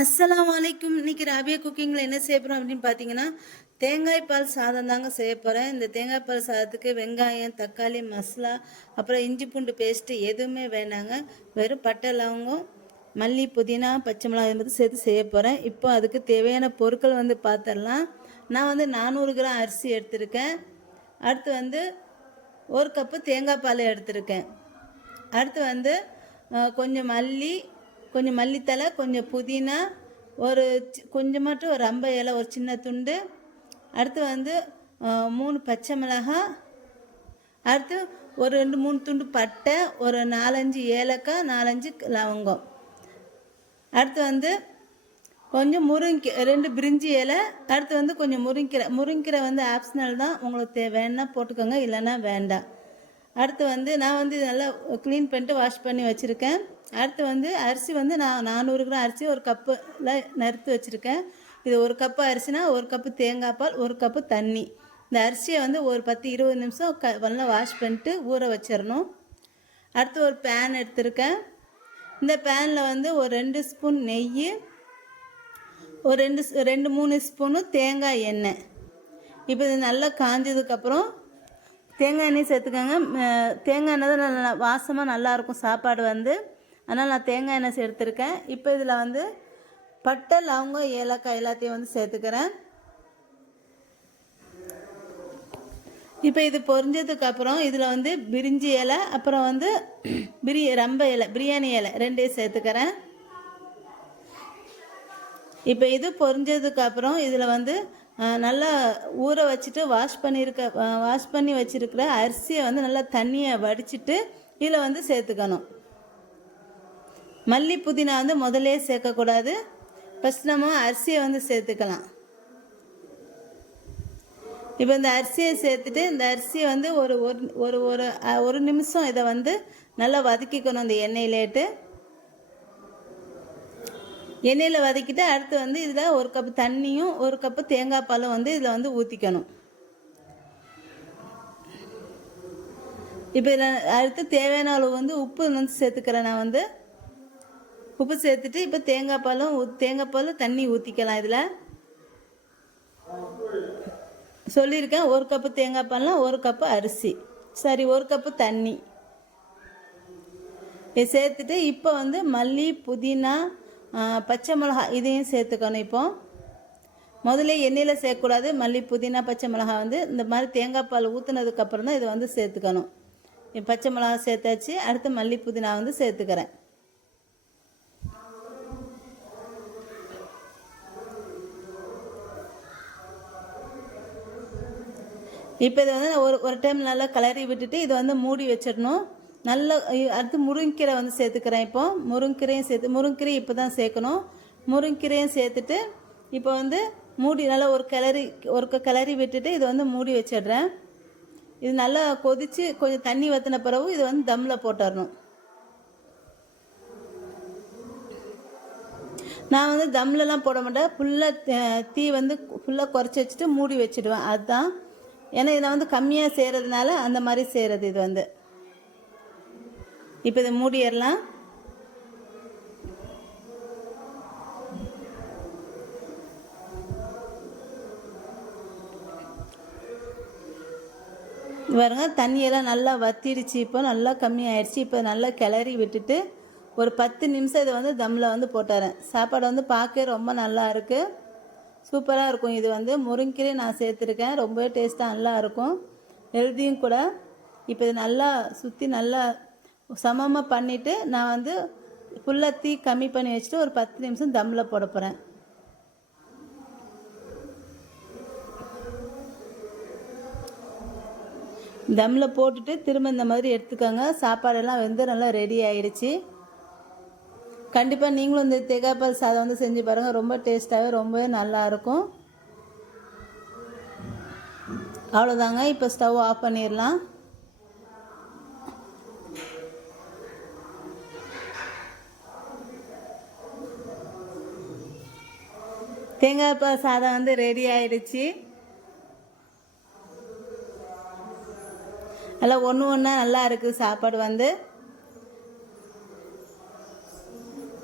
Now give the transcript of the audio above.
அஸ்லாம் வலைக்கும் இன்னைக்கு ராபியா குக்கிங்கில் என்ன செய்ய போகிறோம் அப்படின்னு பார்த்தீங்கன்னா தேங்காய் பால் சாதம் தாங்க செய்ய போகிறேன் இந்த தேங்காய் பால் சாதத்துக்கு வெங்காயம் தக்காளி மசாலா அப்புறம் இஞ்சி பூண்டு பேஸ்ட்டு எதுவுமே வேணாங்க. வெறும் பட்டை லவங்கம் மல்லி புதினா பச்சை மிளகாய் மட்டும் சேர்த்து செய்ய போகிறேன் இப்போ அதுக்கு தேவையான பொருட்கள் வந்து பார்த்துடலாம் நான் வந்து நானூறு கிராம் அரிசி எடுத்திருக்கேன். அடுத்து வந்து ஒரு கப்பு தேங்காய் பால் எடுத்திருக்கேன். அடுத்து வந்து கொஞ்சம் மல்லி கொஞ்சம் மல்லித்தலை கொஞ்சம் புதினா ஒரு கொஞ்சம் மட்டும் ஒரு அம்பை இலை ஒரு சின்ன துண்டு. அடுத்து வந்து மூணு பச்சை மிளகாய் அடுத்து ஒரு ரெண்டு மூணு துண்டு பட்டை ஒரு நாலஞ்சு ஏலக்காய் நாலஞ்சு லவங்கம். அடுத்து வந்து கொஞ்சம் முருங்கி ரெண்டு பிரிஞ்சி இலை. அடுத்து வந்து கொஞ்சம் முருங்கீரை. முருங்கீரை வந்து ஆப்ஷனல் தான். உங்களுக்கு தே வேணா போட்டுக்கோங்க இல்லைன்னா வேண்டாம். அடுத்து வந்து நான் வந்து இது நல்லா க்ளீன் பண்ணிட்டு வாஷ் பண்ணி வச்சுருக்கேன். அடுத்து வந்து அரிசி வந்து நான் நானூறு கிராம் அரிசி ஒரு கப்பில் நறுத்து வச்சுருக்கேன். இது ஒரு கப்பு அரிசினா ஒரு கப்பு தேங்காய் பால் ஒரு கப்பு தண்ணி. இந்த அரிசியை வந்து ஒரு பத்து இருபது நிமிஷம் க நல்லா வாஷ் பண்ணிட்டு ஊற வச்சிடணும் அடுத்து ஒரு பேன் எடுத்திருக்கேன். இந்த பேனில் வந்து ஒரு ரெண்டு ஸ்பூன் நெய் ஒரு ரெண்டு ரெண்டு மூணு ஸ்பூனு தேங்காய் எண்ணெய். இப்போ இது நல்லா காஞ்சதுக்கப்புறம் தேங்காய் எண்ணெய் சேர்த்துக்கோங்க. தேங்காய் எண்ணெய் தான் நல்லா வாசமாக நல்லாயிருக்கும் சாப்பாடு வந்து. அதனால் நான் தேங்காய் எண்ணெய் சேர்த்துருக்கேன் இப்போ இதில் வந்து பட்டை லவங்கம் ஏலக்காய் எல்லாத்தையும் வந்து சேர்த்துக்கிறேன். இப்போ இது பொரிஞ்சதுக்கு அப்புறம் இதில் வந்து பிரிஞ்சி இலை அப்புறம் வந்து பிரி ரம்ப இலை பிரியாணி இலை ரெண்டையும் சேர்த்துக்கிறேன். இப்போ இது பொரிஞ்சதுக்கு அப்புறம் இதில் வந்து நல்லா ஊற வச்சுட்டு வாஷ் பண்ணியிருக்க வாஷ் பண்ணி வச்சுருக்கிற அரிசியை வந்து நல்லா தண்ணியை வடிச்சிட்டு இதில் வந்து சேர்த்துக்கணும். மல்லி புதினா வந்து முதலே சேர்க்கக்கூடாது. ஃபஸ்ட் நம்ம அரிசியை வந்து சேர்த்துக்கலாம். இப்போ இந்த அரிசியை சேர்த்துட்டு இந்த அரிசியை வந்து ஒரு ஒரு ஒரு ஒரு நிமிஷம் இதை வந்து நல்லா வதக்கிக்கணும் இந்த எண்ணெயிலேட்டு. எண்ணெயில் வதக்கிட்டு அடுத்து வந்து இதில் ஒரு கப்பு தண்ணியும் ஒரு கப்பு தேங்காய் பாலும் வந்து இதில் வந்து ஊற்றிக்கணும் இப்போ இதில் அடுத்து தேவையான அளவு வந்து உப்பு வந்து சேர்த்துக்கிறேன் நான் வந்து. உப்பு சேர்த்துட்டு இப்போ தேங்காய் பாலும் தேங்காய் பாலும் தண்ணி ஊற்றிக்கலாம் இதில். சொல்லியிருக்கேன் ஒரு கப்பு தேங்காய் பால்லாம் ஒரு கப்பு அரிசி. சரி ஒரு கப்பு தண்ணி. இதை சேர்த்துட்டு இப்போ வந்து மல்லி புதினா பச்சை மிளகா இதையும் சேர்த்துக்கணும் இப்போ. முதல்ல எண்ணெயில் சேர்க்கக்கூடாது. மல்லி புதினா பச்சை மிளகா வந்து இந்த மாதிரி தேங்காய் பால் ஊற்றுனதுக்கப்புறம் தான் இதை வந்து சேர்த்துக்கணும். பச்சை மிளகா சேர்த்தாச்சு. அடுத்து மல்லி புதினா வந்து சேர்த்துக்கிறேன். இப்போ இதை வந்து ஒரு ஒரு டைம் நல்லா கலரி விட்டுட்டு இதை வந்து மூடி வச்சிடணும். நல்ல அடுத்து முருங்கீரை வந்து சேர்த்துக்கிறேன் இப்போ. முருங்கீரையும் சேர்த்து முருங்கீரை இப்போ தான் சேர்க்கணும். முருங்கீரையும் சேர்த்துட்டு இப்போ வந்து மூடி நல்லா ஒரு கிளறி ஒரு கிளறி விட்டுட்டு இதை வந்து மூடி வச்சிடுறேன். இது நல்லா கொதித்து கொஞ்சம் தண்ணி வற்றின பிறகு இது வந்து தம்மில் போட்டுடணும். நான் வந்து தம்லலாம் போட மாட்டேன். ஃபுல்லாக தீ வந்து ஃபுல்லாக குறைச்சி வச்சுட்டு மூடி வச்சிடுவேன். அதுதான் ஏன்னா இதில் வந்து கம்மியாக செய்கிறதுனால அந்த மாதிரி செய்கிறது இது வந்து. இப்போ இதை மூடிடலாம். பாருங்க தண்ணியெல்லாம் நல்லா வத்திடுச்சு. இப்போ நல்லா கம்மியாயிடுச்சு. இப்போ நல்லா கிளறி விட்டுட்டு ஒரு பத்து நிமிஷம் இதை வந்து தம்மில் வந்து போட்டுறேன். சாப்பாடு வந்து பார்க்க ரொம்ப நல்லா இருக்குது சூப்பராக இருக்கும். இது வந்து முருங்கீரை நான் சேர்த்துருக்கேன். ரொம்பவே டேஸ்ட்டாக நல்லா இருக்கும் ஹெல்த்தியும் கூட. இப்போ இது நல்லா சுற்றி நல்லா சமமாக பண்ணிவிட்டு நான் வந்து ஃபுல்லாக தீ கம்மி பண்ணி வச்சுட்டு ஒரு பத்து நிமிஷம் தம்மில் போட போகிறேன் தம்மில் போட்டுட்டு திரும்ப இந்த மாதிரி எடுத்துக்கோங்க. சாப்பாடெல்லாம் வந்து நல்லா ரெடி ஆயிடுச்சு. கண்டிப்பாக நீங்களும் இந்த தேங்காய்பால் சாதம் வந்து செஞ்சு பாருங்கள் ரொம்ப டேஸ்ட்டாகவே ரொம்பவே நல்லாயிருக்கும் அவ்வளோதாங்க இப்போ ஸ்டவ் ஆஃப் பண்ணிடலாம் தேங்காய்ப்பால் சாதம் வந்து ரெடி ஆயிடுச்சு. நல்லா ஒன்று ஒன்றா நல்லா இருக்குது சாப்பாடு வந்து.